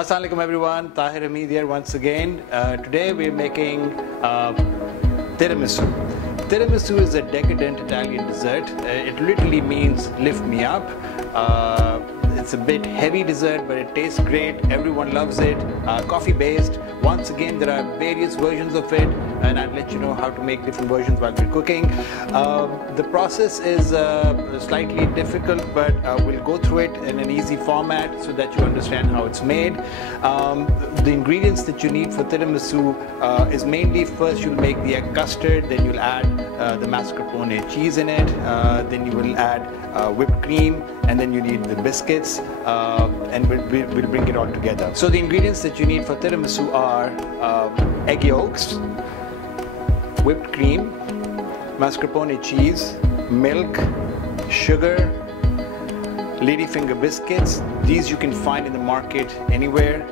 Assalamualaikum everyone, Tahir here once again. Today we're making Tiramisu. Tiramisu is a decadent Italian dessert. It literally means lift me up. It's a bit heavy dessert, but it tastes great. Everyone loves it. Coffee based. Once again, there are various versions of it, and I'll let you know how to make different versions while we're cooking. The process is slightly difficult, but we'll go through it in an easy format so that you understand how it's made. The ingredients that you need for tiramisu is mainly, first you'll make the egg custard, then you'll add the mascarpone cheese in it, then you will add whipped cream, and then you need the biscuits, and we'll bring it all together. So the ingredients that you need for tiramisu are egg yolks, whipped cream, mascarpone cheese, milk, sugar, ladyfinger biscuits. These you can find in the market anywhere.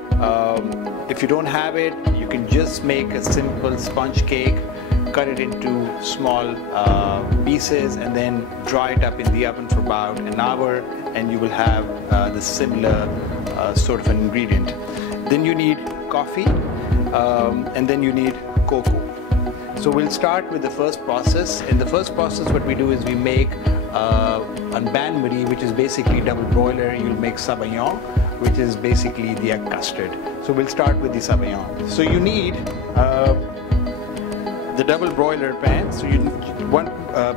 If you don't have it, you can just make a simple sponge cake, cut it into small pieces, and then dry it up in the oven for about an hour, and you will have the similar sort of an ingredient. Then you need coffee, and then you need cocoa. So we'll start with the first process. In the first process, what we do is we make a bain-marie, which is basically double broiler. You'll make sabayon, which is basically the egg custard. So we'll start with the sabayon. So you need the double broiler pan. So one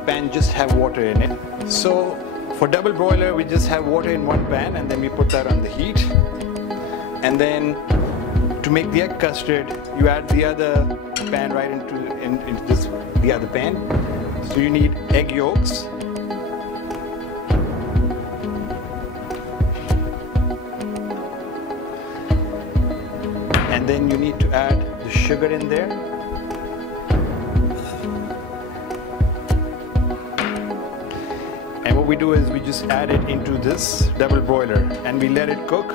pan just have water in it. So for double broiler, we just have water in one pan, and then we put that on the heat. And then to make the egg custard, you add the other pan right into the other pan. So you need egg yolks, and then you need to add the sugar in there. And what we do is we just add it into this double broiler and we let it cook.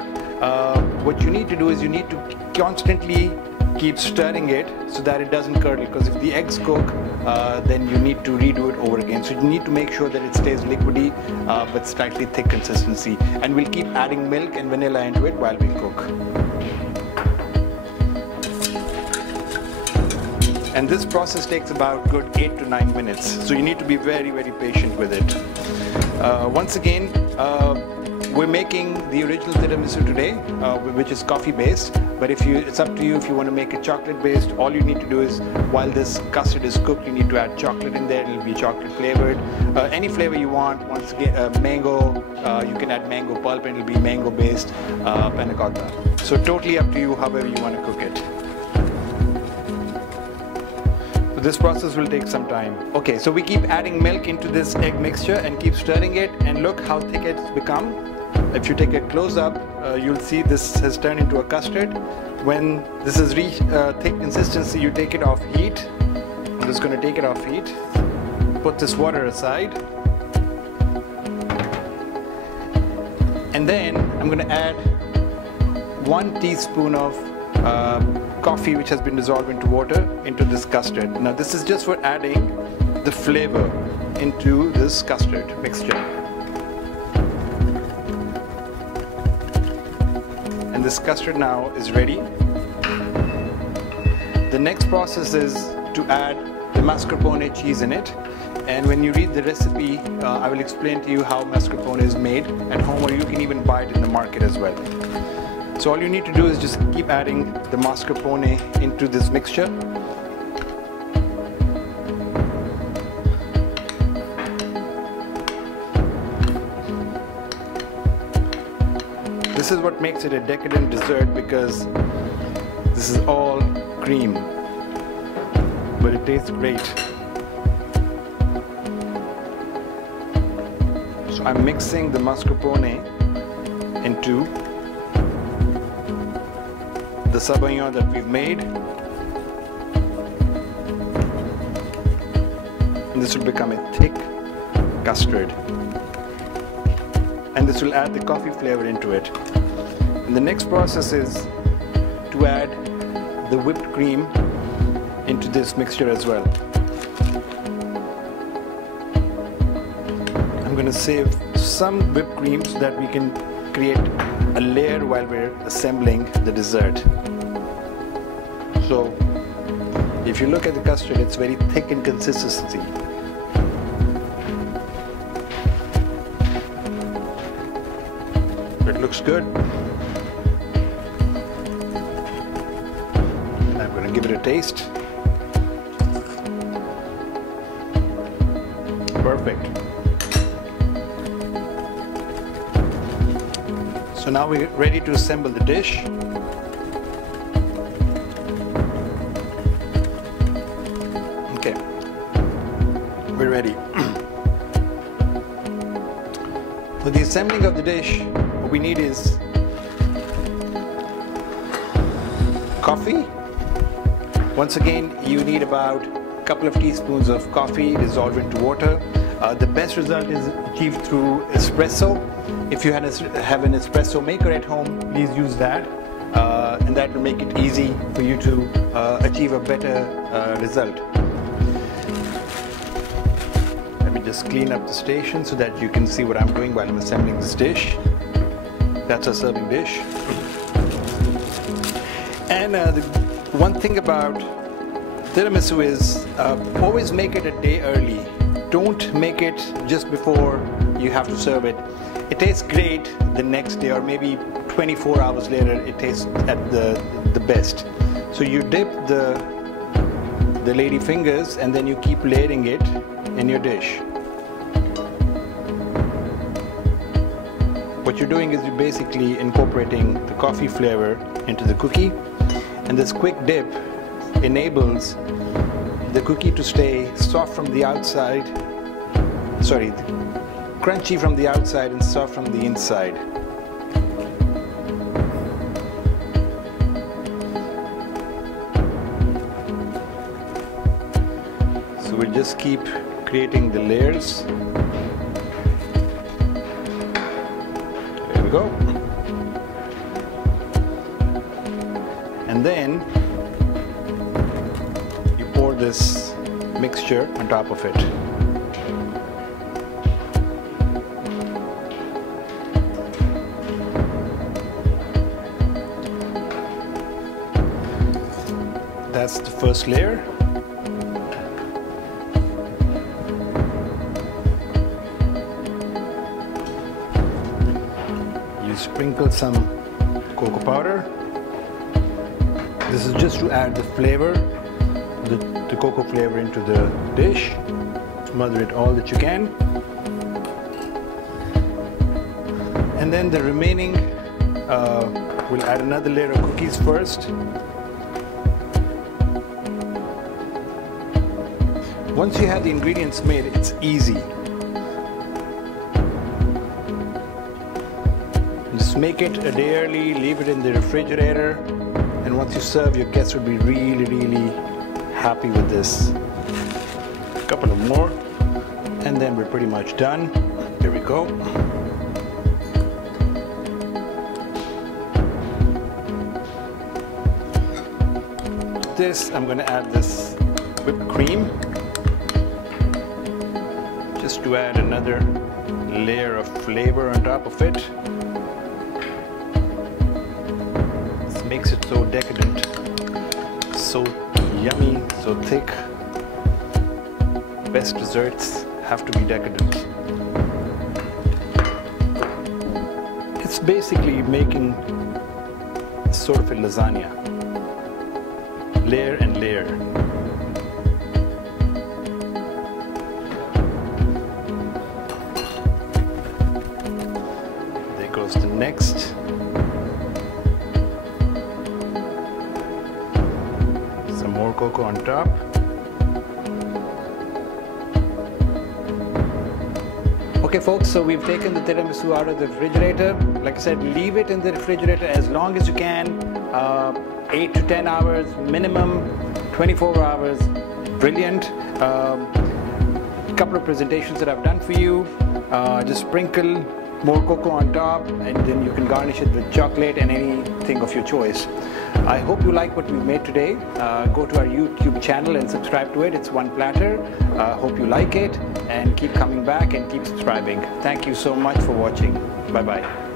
What you need to do is you need to constantly keep stirring it so that it doesn't curdle, because if the eggs cook, then you need to redo it over again. So you need to make sure that it stays liquidy but slightly thick consistency. And we'll keep adding milk and vanilla into it while we cook. And this process takes about good 8 to 9 minutes. So you need to be very, very patient with it. Once again, we're making the original tiramisu today, which is coffee based. But it's up to you if you want to make it chocolate based. All you need to do is, while this custard is cooked, you need to add chocolate in there. It'll be chocolate flavored. Any flavor you want. Once again, mango, you can add mango pulp and it'll be mango based panna cotta. So totally up to you however you want to cook it. So this process will take some time. Okay, so we keep adding milk into this egg mixture and keep stirring it, and look how thick it's become. If you take a close up, you'll see this has turned into a custard. When this has reached thick consistency, you take it off heat. I'm just going to take it off heat. Put this water aside. And then I'm going to add 1 teaspoon of coffee, which has been dissolved into water, into this custard. Now this is just for adding the flavor into this custard mixture. And this custard now is ready. The next process is to add the mascarpone cheese in it. And when you read the recipe, I will explain to you how mascarpone is made at home, or you can even buy it in the market as well. So all you need to do is just keep adding the mascarpone into this mixture. This is what makes it a decadent dessert, because this is all cream, but it tastes great. So I'm mixing the mascarpone into the sabayon that we've made, and this will become a thick custard, and this will add the coffee flavor into it. And the next process is to add the whipped cream into this mixture as well. I'm going to save some whipped cream so that we can create a layer while we're assembling the dessert. So if you look at the custard, it's very thick in consistency. It looks good. I'm going to give it a taste. Perfect. So now we're ready to assemble the dish. Okay, we're ready. For the assembling of the dish, what we need is coffee. Once again, you need about a couple of teaspoons of coffee dissolved into water. The best result is achieved through espresso. If you have an espresso maker at home, please use that, and that will make it easy for you to achieve a better result. Let me just clean up the station so that you can see what I'm doing while I'm assembling this dish. That's a serving dish. And the one thing about tiramisu is always make it a day early. Don't make it just before you have to serve it. It tastes great the next day, or maybe 24 hours later it tastes at the best. So you dip the lady fingers and then you keep layering it in your dish. What you're doing is you're basically incorporating the coffee flavor into the cookie, and this quick dip enables the cookie to stay soft from the outside, crunchy from the outside and soft from the inside. So we'll just keep creating the layers. There we go. And then you pour this mixture on top of it. That's the first layer. You sprinkle some cocoa powder. This is just to add the flavor, the cocoa flavor into the dish. Smother it all that you can. And then the remaining, we'll add another layer of cookies first. Once you have the ingredients made, it's easy. Just make it a day early, leave it in the refrigerator, and once you serve, your guests will be really, really happy with this. A couple of more, and then we're pretty much done. Here we go. This, I'm going to add this whipped cream, just to add another layer of flavor on top of it. This makes it so decadent, so yummy, so thick. Best desserts have to be decadent. It's basically making sort of a lasagna, layer and layer. There goes the next. Some more cocoa on top. Okay folks, so we've taken the tiramisu out of the refrigerator. Like I said, leave it in the refrigerator as long as you can. 8 to 10 hours minimum, 24 hours. Brilliant. A couple of presentations that I've done for you. Just sprinkle more cocoa on top, and then you can garnish it with chocolate and anything of your choice. I hope you like what we made today. Go to our YouTube channel and subscribe to it. It's OnePlatter. Hope you like it, and keep coming back and keep subscribing. Thank you so much for watching. Bye bye.